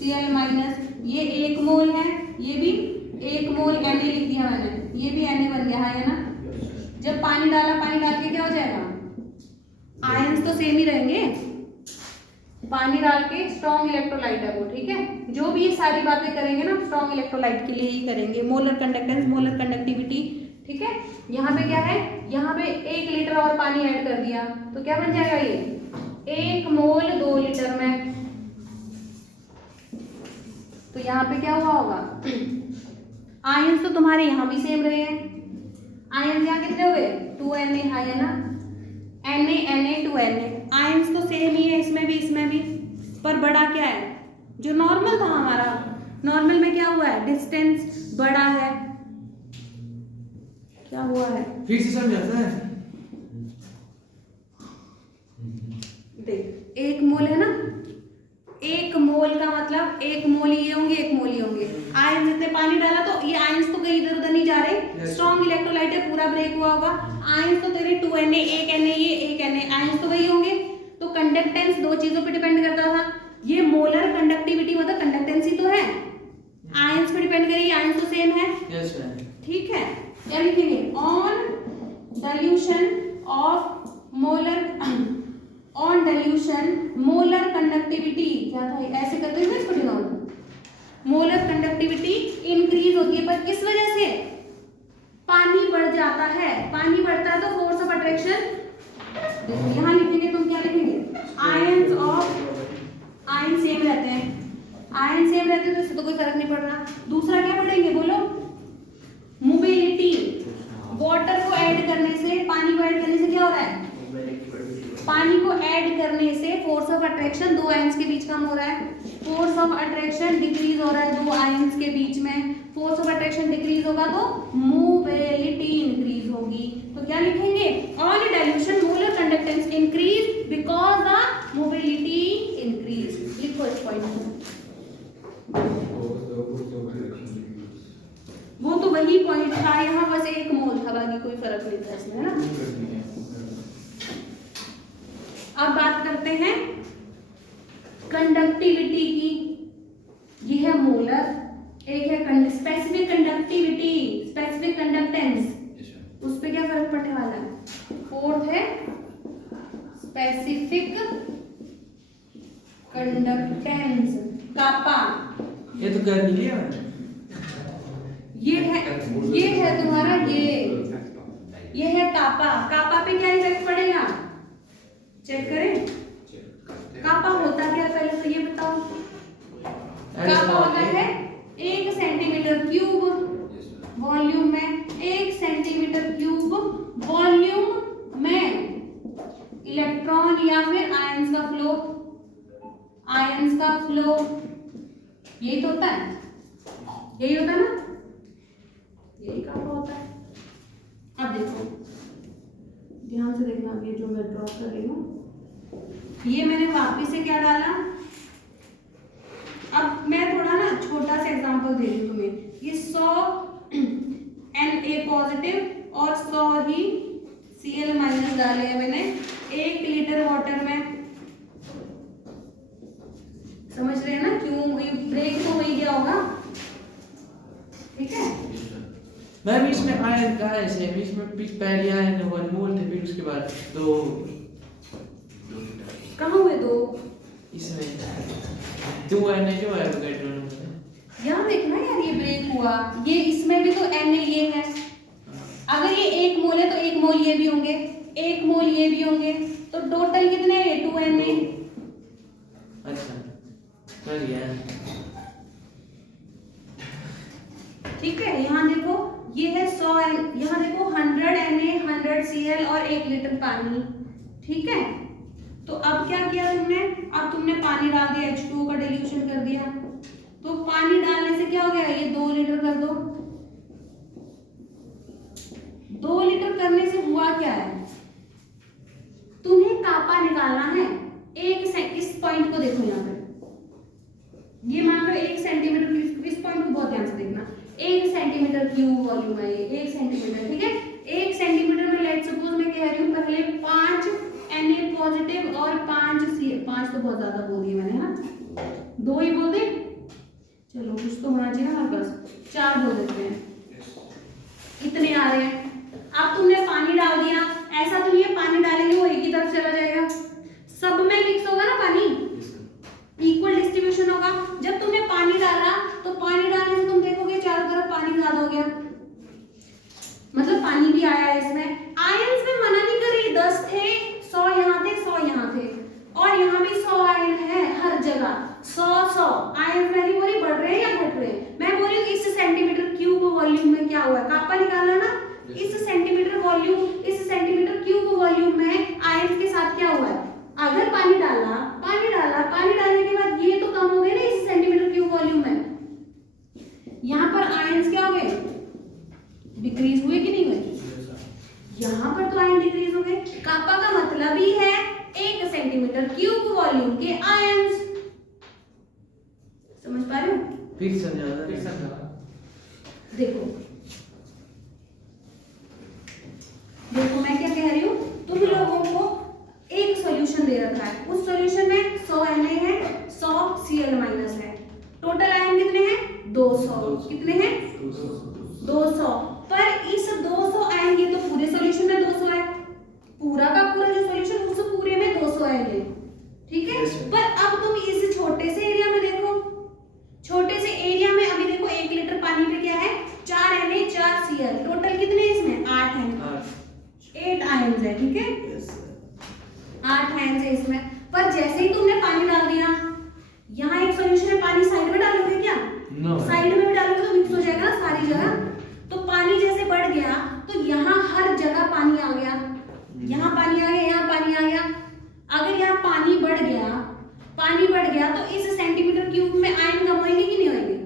Cl minus. ये 1 मोल है, ये भी 1 मोल Na लिख दिया मैंने, ये भी Na बन गया है ना? जब पानी डाला, पानी डाल के क्या हो जाएगा? आयन्स तो सेम ही रहेंगे। पानी डाल के स्ट्रॉन्ग इलेक्ट्रोलाइट है वो, ठीक है? जो भी ये सारी बातें करेंगे ना स्ट्रॉन्ग इलेक्ट्रोलाइट के लिए ही करेंगे। मोलर कंडक्टेंस, मोलर कंडक्टिविटी, ठीक है? यहाँ पे क्या है? यहाँ पे 1 लीटर और पानी ऐड कर दिया तो क्या बन जाएगा? ये 1 मोल 2 लीटर में। तो यहाँ पे क्या हुआ होगा? आयन्स तो तुम्हारे यहाँ भी सेम रहे हैं। आयन्स यहाँ कितने हुए? 2Na है ना? Na 2Na। आयन्स तो सेम ही है इसमें भी, इसमें भी। पर बड़ा क्या है, जो नॉर्मल था हमारा, नॉर्मल में क्या हुआ है, डिस्टेंस बड़ा है, क्या हुआ है, फिर से समझाता है। देख 1 मोल है ना, 1 मोल का मतलब 1 मोल ये होंगे, 1 मोल ये होंगे। आयंस जितने पानी डाला तो ये आयंस तो कहीं इधर उधर नहीं जा रहे, स्ट्रॉन्ग इलेक्ट्रोलाइट है, पूरा ब्रेक हुआ होगा। आयंस तो तेरे 2Na, एक Na ये, एक Na, आयंस तो वही होंगे। तो कंडक्टेंस दो चीजों पे डिपेंड करता था, ये मोलर कंडक्टिविटी मतलब कंडक्टेंस ही तो है, आयंस पे डिपेंड करेगी, आयंस तो सेम है। Yes ma'am. ठीक है, क्या लिखेंगे, on dilution of molar, on dilution molar conductivity, क्या था ऐसे करते हैं इसको डिनोट, मोलर कंडक्टिविटी इंक्रीज होती है, पर किस वजह से, पानी बढ़ जाता है, पानी बढ़ता है तो फोर्स ऑफ अट्रैक्शन, यहाँ लिखेंगे तुम क्या लिखेंगे, आयंस ऑफ, आयन सेम रहते हैं, आयन सेम रहते हैं तो इससे तो कोई फर्क नहीं पड़ रहा। दूसरा क्या पढ़ेंगे बोलो, मोबिलिटी, वाटर को ऐड करने से, पानी को ऐड करने से क्या हो रहा है, पानी को ऐड करने से फोर्स ऑफ अट्रैक्शन दो आयंस के बीच कम हो रहा है, फोर्स ऑफ अट्रैक्शन डिक्रीज हो रहा है दो आयंस के बीच में, फोर्स ऑफ अट्रैक्शन डिक्रीज होगा तो मोबिलिटी इंक्रीज होगी। तो क्या लिखेंगे, on dilution molar conductance increase because the mobility increase. लिखो इस पॉइंट को, वो तो वही पॉइंट था, यहाँ बस 1 मोल था, बाकी कोई फर्क नहीं था इसमें, है ना। अब बात करते हैं कंडक्टिविटी की, ये है मोलर, एक है स्पेसिफिक कंडक्टिविटी, स्पेसिफिक कंडक्टेंस, उस पे क्या फर्क पड़ने वाला है। फोर्थ है स्पेसिफिक कंडक्टेंस, कापा, ये तो कर नहीं लिया मैंने। ये है तुम्हारा, ये है कापा, कापा पे क्या इफेक्ट पड़ेगा, चेक करें। कापा होता क्या पहले तो ये बताओ, कापा होता है 1 सेंटीमीटर क्यूब वॉल्यूम में, 1 सेंटीमीटर क्यूब वॉल्यूम में इलेक्ट्रॉन या फिर आयंस का फ्लो, आयंस का फ्लो, यही तो होता है, यही होता है ना, यही कापा होता है। अब देखो ध्यान से देखना, ये जो मैं ड्रॉ कर रही हूँ, ये मैंने वापिस से क्या डाला, अब मैं थोड़ा ना छोटा सा एग्जांपल दे रही हूँ तुम्हें, ये 100 Na पॉजिटिव और 100 ही Cl माइनस डाले हैं मैंने 1 लीटर वाटर में, समझ रहे हैं ना, क्यों ब्रेक तो हो ही गया होगा, ठीक है। मैम इसमें आयन कहाँ है सेम, इसमें पहले आयन 1 मोल थे, फिर उसके बाद 2, कहाँ हुए 2, इसमें 2 आयन है जो है यहाँ देखना यार, ये ब्रेक हुआ, ये इसमें भी तो Na ये है, अगर ये 1 मोल है तो 1 मोल ये भी होंगे, 1 मोल ये भी होंगे, तो टोटल कितने हैं, 2 Na। अच्छा कर गया, ठीक है। यहाँ देखो ये है 100, यहाँ देखो 100 Na 100 Cl और 1 लीटर पानी, ठीक है। तो अब क्या किया तुमने, अब तुमने पानी डाल दिया, H2O का डिल्यूशन कर दिया, तो पानी डालने से क्या हो गया, ये 2 लीटर कर दो, 2 लीटर करने से हुआ क्या है, तुम्हें कापा निकालना है, इस पॉइंट को देखो यहाँ पे, ये मान लो 1 सेंटीमीटर, इस पॉइंट को बहुत ध्यान से देखना, 1 सेंटीमीटर क्यूब वॉल्यूम है ये, 1 सेंटीमीटर, ठीक है। 1 सेंटीमीटर में लेट सपोज मैं कह रही हूँ पहले 5 Na पॉजिटिव और 5 तो बहुत ज्यादा बोल दिए मैंने, हाँ 2 ही बोल दे, चलो कुछ तो होना चाहिए ना हमारे पास, 4 बोल देते हैं, इतने आ रहे हैं। अब तुमने पानी डाल दिया, ऐसा तो ये पानी डालेंगे वो एक ही तरफ चला जाएगा, सब में मिक्स होगा ना पानी, इक्वल डिस्ट्रीब्यूशन होगा। जब तुमने पानी डाला तो पानी डालने से तुम देखोगे चारों तरफ पानी ज्यादा हो गया, मतलब पानी भी आया है इसमें। आयंस में मना नहीं कर रही, 10 थे, 100 यहाँ थे, 100 यहाँ थे, और यहाँ भी 100 आयन है हर जगह, 100 आयन नहीं हो रही, बढ़ रहे हैं या घट रहे हैं। मैं बोल रही हूँ इस सेंटीमीटर क्यूब वॉल्यूम में क्या हुआ है, कापा निकालना ना, इस सेंटीमीटर वॉल्यूम, इस सेंटीमीटर क्यूब वॉल्यूम में आयन के साथ क्या हुआ है, अगर पानी डाला, पानी डालने के यहाँ पर तो आयन डिक्रीज हो गए। कापा का मतलब ही है 1 सेंटीमीटर क्यूब वॉल्यूम के आयंस। समझ पा रहे हो? फिर समझा। देखो देखो मैं क्या कह रही हूँ, तुम लोगों को एक सॉल्यूशन दे रखा है, उस सॉल्यूशन में 100 Na है, 100 Cl- है। टोटल आयन कितने हैं? 200। कितने हैं? 200। पर इस 200 आयन, ये तो पूरे सॉल्यूशन में 200 है, पूरा का पूरा जो सॉल्यूशन उस पूरे में 200 आयन है, ठीक है। पर अब तुम इस छोटे से एरिया में देखो, छोटे से एरिया में अभी देखो 1 लीटर पानी में क्या है? 4 Na 4 Cl। टोटल कितने इसमें? 8 हैं, 8 आयंस है, ठीक है। 8 आयंस है इसमें। पर जैसे ही तुमने पानी डाल दिया, यहाँ एक सॉल्यूशन है, पानी साइड में डालोगे क्या? साइड में भी डालोगे तो मिक्स हो जाएगा ना सारी जगह। तो पानी जैसे बढ़ गया तो यहाँ हर जगह पानी आ गया, यहाँ पानी आ गया, यहाँ पानी आ गया। अगर यहाँ पानी बढ़ गया तो इस सेंटीमीटर क्यूब में आयन कम होंगे कि नहीं होंगे?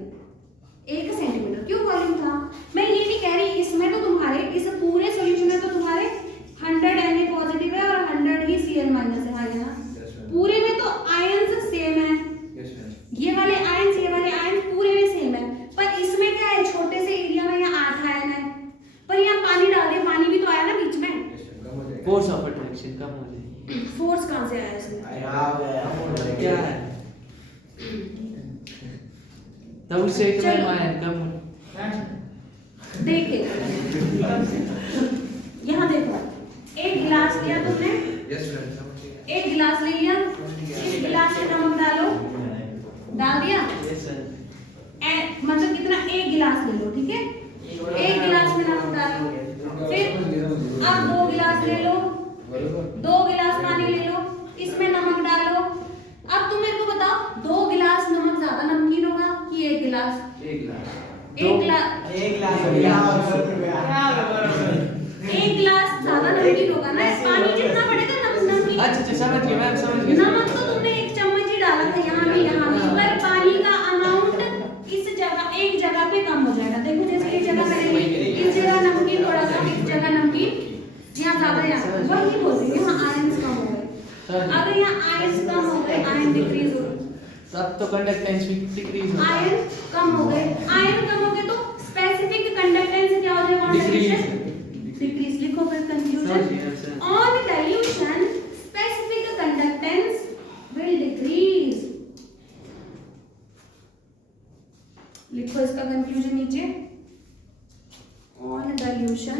1 सेंटीमीटर क्यूब वॉल्यूम था। मैं ये नहीं कह रही, इसमें तो तुम्हारे इस पूरे सॉल्यूशन में तो तुम्हारे 100 Na पॉजिटिव है और 100 ही Cl- है। हाँ यहाँ पूरे में तो आयंस सेम है, ये वाले आयंस पूरे में सेम है। पर इसमें क्या है, छोटे से एरिया में यहाँ 8 आयन है, पर यहाँ पानी डाल दिया, पानी भी तो आया ना बीच में, फोर्स ऑफ अट्रैक्शन कम हो जाएगी। फोर्स कहाँ से आया इसमें? क्या है? तब उससे एक चलो। आयन कम हो। देखिए यहाँ देखो, एक गिलास लिया तुमने, एक गिलास ले लिया, इस गिलास में नमक डालो, डाल दिया, मतलब कितना? 1 गिलास ले लो, ठीक है। 1 गिलास में नमक डालो, फिर अब 2 गिलास ले लो, 2 गिलास पानी ले लो, इसमें नमक डालो। अब तुम मेरे को बताओ, 2 गिलास नमक ज्यादा नमकीन होगा कि 1 गिलास? 1 गिलास। 1 गिलास ज्यादा नमकीन होगा ना, पानी जितना बढ़ेगा नमकीन। अच्छा समझ गया, मैं समझ गया। नमक तो तुमने 1 चम्मच ही डाला था, यहाँ भी पर पानी का अमाउंट इस जगह एक जगह पे कम हो जाएगा। देखो जैसे एक जगह मैंने इस जगह नमकीन थोड़ा सा, इस जगह नमकीन, यहाँ ज्यादा, यहाँ वही बोल रही हूँ, यहाँ आयंस कम हो गए। अगर यहाँ आयंस कम हो गए, आयन डिक्रीज हो गए, तब तो कंडक्टेंस भी डिक्रीज हो जाएगा। आयन कम हो गए, आयन कम हो गए तो स्पेसिफिक कंडक्टेंस क्या हो जाएगा? डिक्रीज। लिखो फिर conclusion, on dilution specific conductance will decrease. लिखो इसका कंक्लूजन नीचे, on dilution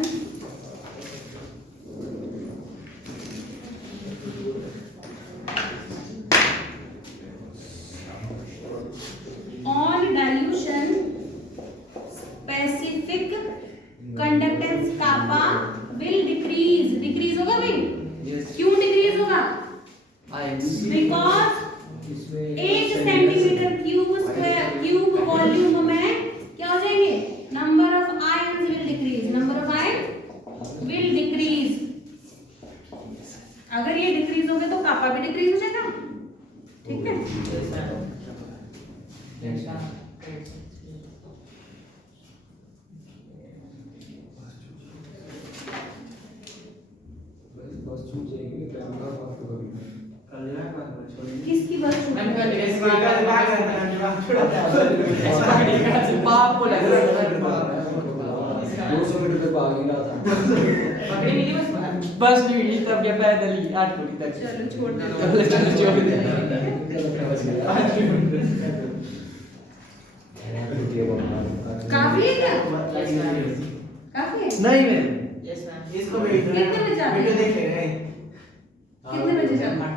specific conductance kappa will decrease. Decrease होगा भाई? क्यों डिक्रीज होगा? बिकॉज 1 सेंटीमीटर क्यूब वॉल्यूम में क्या हो जाएंगे? Number of ions will decrease, number of ion will decrease. अगर ये डिक्रीज हो गए तो कापा भी डिक्रीज हो जाएगा, ठीक है। किसकी बस छूट गई? बाप को लग रहा है 200 मीटर तक भाग ही रहा था। पकड़ी मिली बस नहीं मिली, तब क्या पैदल ही 8 फुट तक। चलो छोड़ दो। चलो छोड़ दे। काफी है क्या? काफी है? नहीं मैं इसको कितने बजे जाते वीडियो हैं? देख लेंगे। कितने बजे जाते हैं?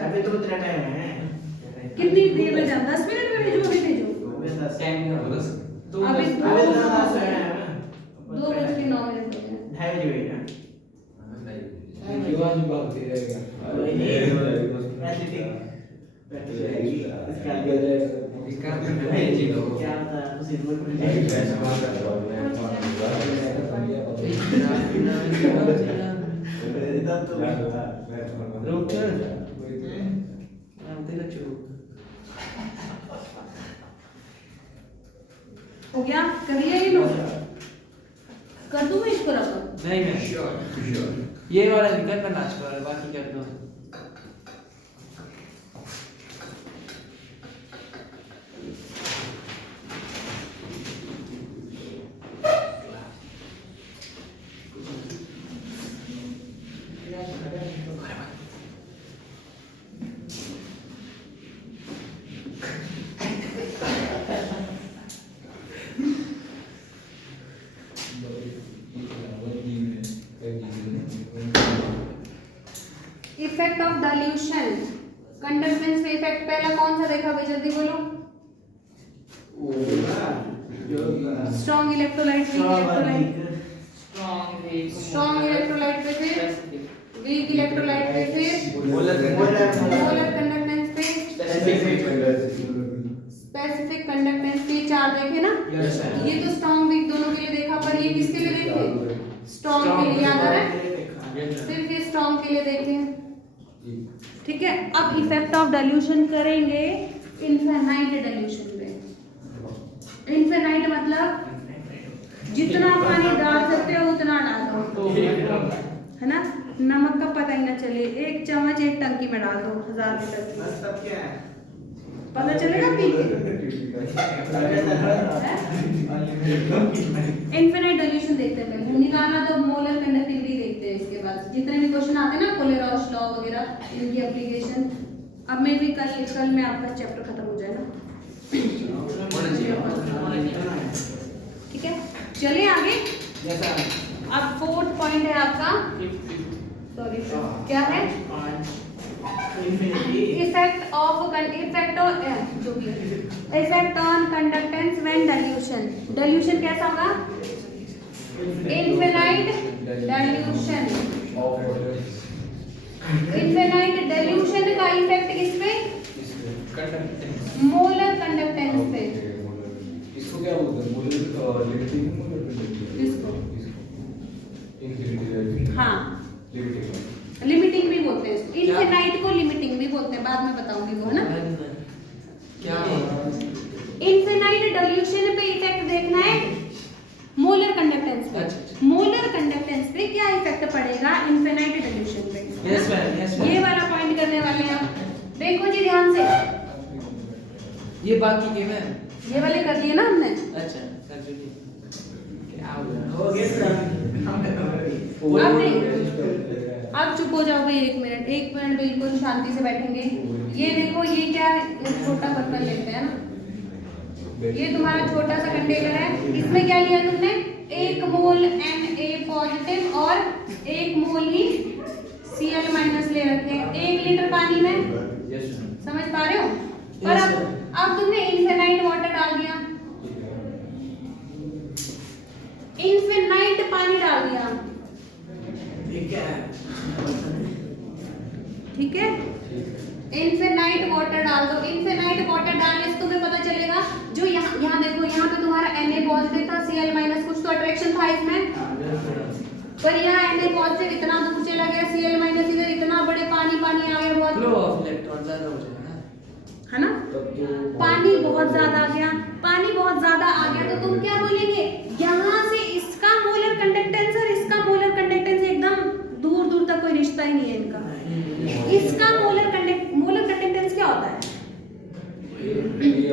अभी तो इतना टाइम है। कितनी देर में जाता? 10 मिनट में भेजो, अभी भेजो। अभी 10 अभी अभी 10 है ना। 2:09 हो गए। 2:30 बजे भेजना। क्यों आज भागते रहेगा? ऐसे ठीक प्रैक्टिस रहेगी। इसका क्या होता है उसी रूट में हो गया? कर लिया ये लोग? कर दूं मैं इसको रखो? नहीं मैं श्योर ये वाला निकल कर लास्ट वाला बाकी कर दो। इफेक्ट ऑफ डाइल्यूशन कंडक्टेंस पे इफेक्ट पहला कौन सा देखा भाई जल्दी बोलो? Strong electrolyte, weak electrolyte, strong electrolyte पे फिर वीक इलेक्ट्रोलाइट पे फिर मोलर कंडक्टेंस पे स्पेसिफिक कंडक्टेंस पे चार देखे ना? ये तो स्ट्रॉन्ग वीक दोनों के लिए देखा, पर ये किसके लिए देखे? स्ट्रॉन्ग के लिए, याद आ रहा है? सिर्फ ये स्ट्रॉन्ग के लिए देखें, ठीक है। अब इफेक्ट ऑफ डाइल्यूशन करेंगे इनफाइनाइट डाइल्यूशन पे। इनफाइनाइट मतलब जितना पानी डाल सकते हो उतना डालो, है ना? नमक का पता ही ना चले, एक चम्मच एक टंकी में डाल दो, 1000 लीटर की, पता चलेगा पी के। इनफाइनाइट डाइल्यूशन देखते हैं पहले, निकालना तो मोलर कंडक्टिविटी देखते हैं। इसके बाद जितने भी क्वेश्चन आते हैं ना, कोलेरॉस लॉ वगैरह, इनकी एप्लीकेशन। अब मैं भी कल में आपका चैप्टर खत्म हो जाएगा, ठीक है। चलिए आगे। अब 4th पॉइंट है आपका, सॉरी क्या है? Effect on conductance when dilution. Dilution कैसा होगा? Infinite dilution. इनफाइनाइट डाइल्यूशन का इफेक्ट किस पे? मोलर कंडक्टेंस पे। इसको क्या बोलते हैं? मोलर लिमिटिंग किसको? इनफिनिटी। हाँ, लिमिटिंग भी बोलते हैं इसको। इनफाइनाइट को लिमिटिंग भी बोलते हैं, बाद में बताऊंगी वो, है ना? क्या इनफाइनाइट डाइल्यूशन पे इफेक्ट देखना है मोलर कंडक्टेंस पे। मोलर कंडक्टेंस पे क्या इफेक्ट पड़ेगा इनफाइनाइट डाइल्यूशन पे? Yes ma'am. ये वाला पॉइंट करने वाले हैं हम। देखो जी ध्यान से, ये बाकी के मैम ये वाले कर दिए ना हमने। अच्छा कर दीजिए। क्या हो गया अब नहीं, अब चुप हो जाओ भाई, 1 मिनट बिल्कुल शांति से बैठेंगे। ये देखो, ये क्या है? एक छोटा बर्तन लेते हैं ना, ये तुम्हारा छोटा सा कंटेनर है। इसमें क्या लिया तुमने? 1 मोल Na पॉजिटिव और 1 मोल ही Cl माइनस ले रखे हैं 1 लीटर पानी में। समझ पा रहे हो? और अब तुमने इनफाइनाइट वाटर डाल दिया, इनफाइनाइट पानी डाल दिया, ठीक है। इनफाइनाइट वाटर डाल दो। इनफाइनाइट वाटर डालने से तुम्हें पता चलेगा, जो यहाँ देखो, यहाँ पे तुम्हारा Na पॉजिटिव था, Cl माइनस, कुछ तो अट्रैक्शन था इसमें, पर यहाँ Na पॉजिटिव इतना दूर चला गया, Cl माइनस इधर इतना बड़े पानी आ गया बहुत, फ्लो ऑफ इलेक्ट्रॉन ज्यादा हो जाएगा है ना? पानी बहुत ज्यादा आ गया, पानी बहुत ज्यादा आ गया तो तुम क्या बोलेंगे? यहाँ से इसका मोलर कंडक्टेंस और इसका मोलर कंडक्टेंस एकदम दूर तक कोई रिश्ता ही नहीं है इनका। इसका मोलर कंडक्टेंस क्या होता है?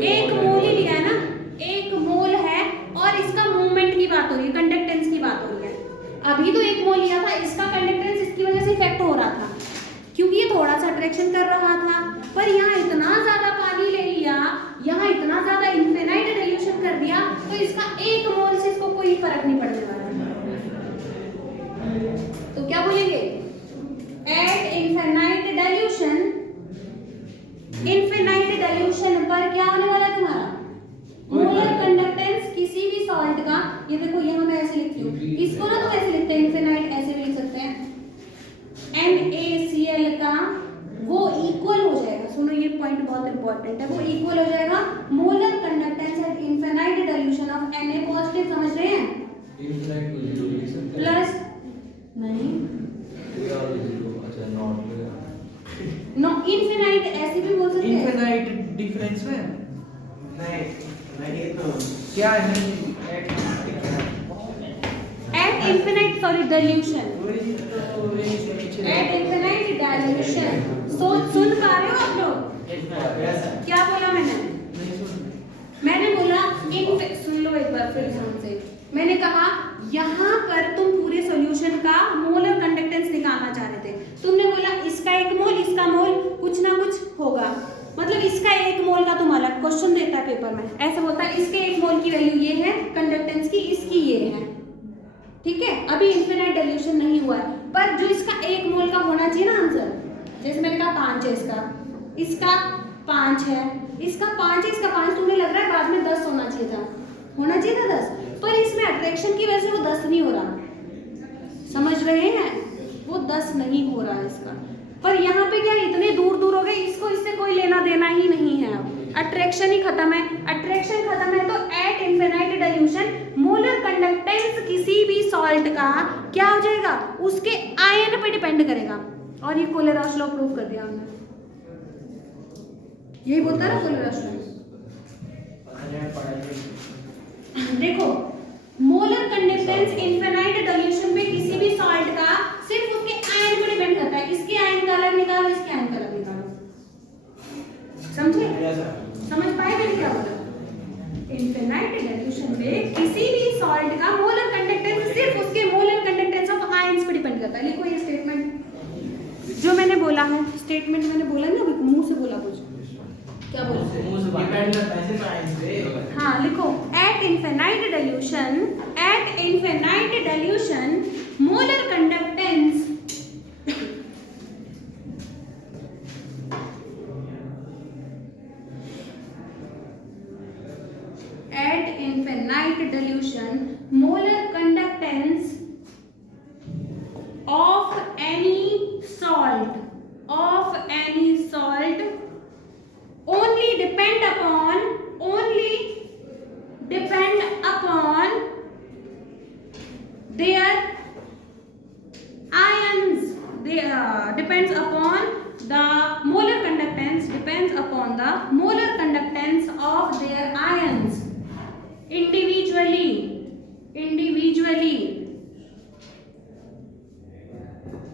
1 मोल ही लिया है ना, 1 मोल है, और इसका मूवमेंट की बात हो रही है, कंडक्टेंस की बात हो रही है। अभी तो 1 मोल लिया था, इसका कंडक्टेंस इसकी वजह से इफेक्ट हो रहा था क्योंकि ये थोड़ा सा अट्रैक्शन कर रहा था, पर यहाँ इतना ज्यादा पानी ले लिया, यहाँ इतना ज्यादा इनफाइनाइट डाइल्यूशन कर दिया, तो इसका 1 मोल से इसको कोई फर्क नहीं पड़ने वाला। तो क्या बोलेंगे? Eight infinite dilution, infinite dilution पर क्या होने वाला है तुम्हारा? मोलर कंडक्टेंस किसी भी सॉल्ट का, ये देखो यहाँ मैं ऐसे लिखती हूँ, इसको ना तो ऐसे लिखते हैं, इनफाइनाइट ऐसे भी लिख सकते हैं, NaCl का वो इक्वल हो जाएगा। सुनो, ये पॉइंट बहुत इंपॉर्टेंट है, वो इक्वल हो जाएगा molar conductance eight infinite dilution of Na positive. समझ रहे हैं? प्लस नहीं, नो इनफाइनाइट ऐसे भी बोल सकते हैं। इनफाइनाइट डिफरेंस में नहीं, तो क्या है? At infinite dilution. At infinite dilution. सुन पा रहे हो आप लोग? क्या बोला मैंने बोला सुन लो एक बार फिर ध्यान से। मैंने कहा यहाँ पर तुम पूरे सॉल्यूशन का मोलर कंडक्टेंस निकालना चाह रहे थे। तुमने बोला इसका एक मोल, इसका मोल, कुछ ना कुछ होगा। मतलब इसका एक मोल का तुम अलग क्वेश्चन देता है पेपर में, ऐसा होता है इसके एक मोल की वैल्यू ये है कंडक्टेंस की, इसकी ये है, ठीक है। अभी इन्फिनाइट डाइल्यूशन नहीं हुआ है, पर जो इसका एक मोल का होना चाहिए ना आंसर, जैसे मैंने कहा 5 है इसका 5 है, इसका 5 है, इसका 5, तुम्हें लग रहा है बाद में 10 होना चाहिए था 10, पर इसमें अट्रैक्शन की वजह से वो 10 नहीं हो रहा, समझ रहे हैं? वो 10 नहीं हो रहा इसका। पर यहाँ पे क्या इतने दूर दूर हो गए, इसको इससे कोई लेना देना ही नहीं है। अब अट्रैक्शन ही खत्म है, अट्रैक्शन खत्म है तो at infinite dilution molar conductance किसी भी सॉल्ट का क्या हो जाएगा, उसके आयन पे डिपेंड करेगा। और ये कोलेरॉस लॉ प्रूव कर दिया हमने, यही बोलता है ना कोलेरॉस लॉ। देखो मोलर कंडक्टेंस इनफिनाइट डाइल्यूशन पे किसी भी सॉल्ट का सिर्फ उसके आयन पर डिपेंड करता है। इसके आयन का अलग निकालो, इसके आयन का अलग निकालो, समझे? समझ पाए मैंने क्या बोला? इनफिनाइट डाइल्यूशन पे किसी भी सॉल्ट का मोलर कंडक्टेंस सिर्फ उसके मोलर कंडक्टेंस ऑफ आयंस पर डिपेंड करता है। लिखो ये स्टेटमेंट जो मैंने बोला है, स्टेटमेंट मैंने बोला ना, मुंह से बोला कुछ, क्या बोला? डिपेंड करता है सिर्फ आयन पे। हाँ लिखो, at infinite dilution molar conductance of any salt only depend upon their ions, depends upon the molar conductance of their ions individually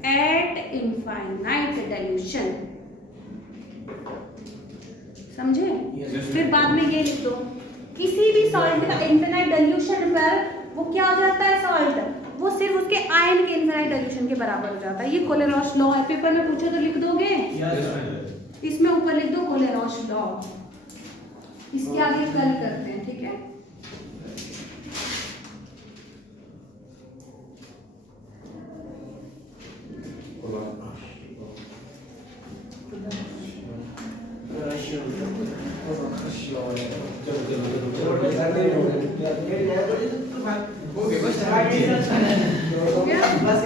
at infinite dilution। समझे? फिर बाद में ये लिख दो, किसी भी सॉल्ट का इनफिनाइट डाइल्यूशन पर वो क्या हो जाता है, सॉल्ट वो सिर्फ उसके आयन के इनफिनाइट डाइल्यूशन के बराबर हो जाता है। ये कोलेरॉस लॉ है, पेपर में पूछो तो लिख दोगे, इसमें ऊपर लिख दो कोलेरॉस लॉ, इसके आगे कल करते हैं, ठीक है? हो गया बस।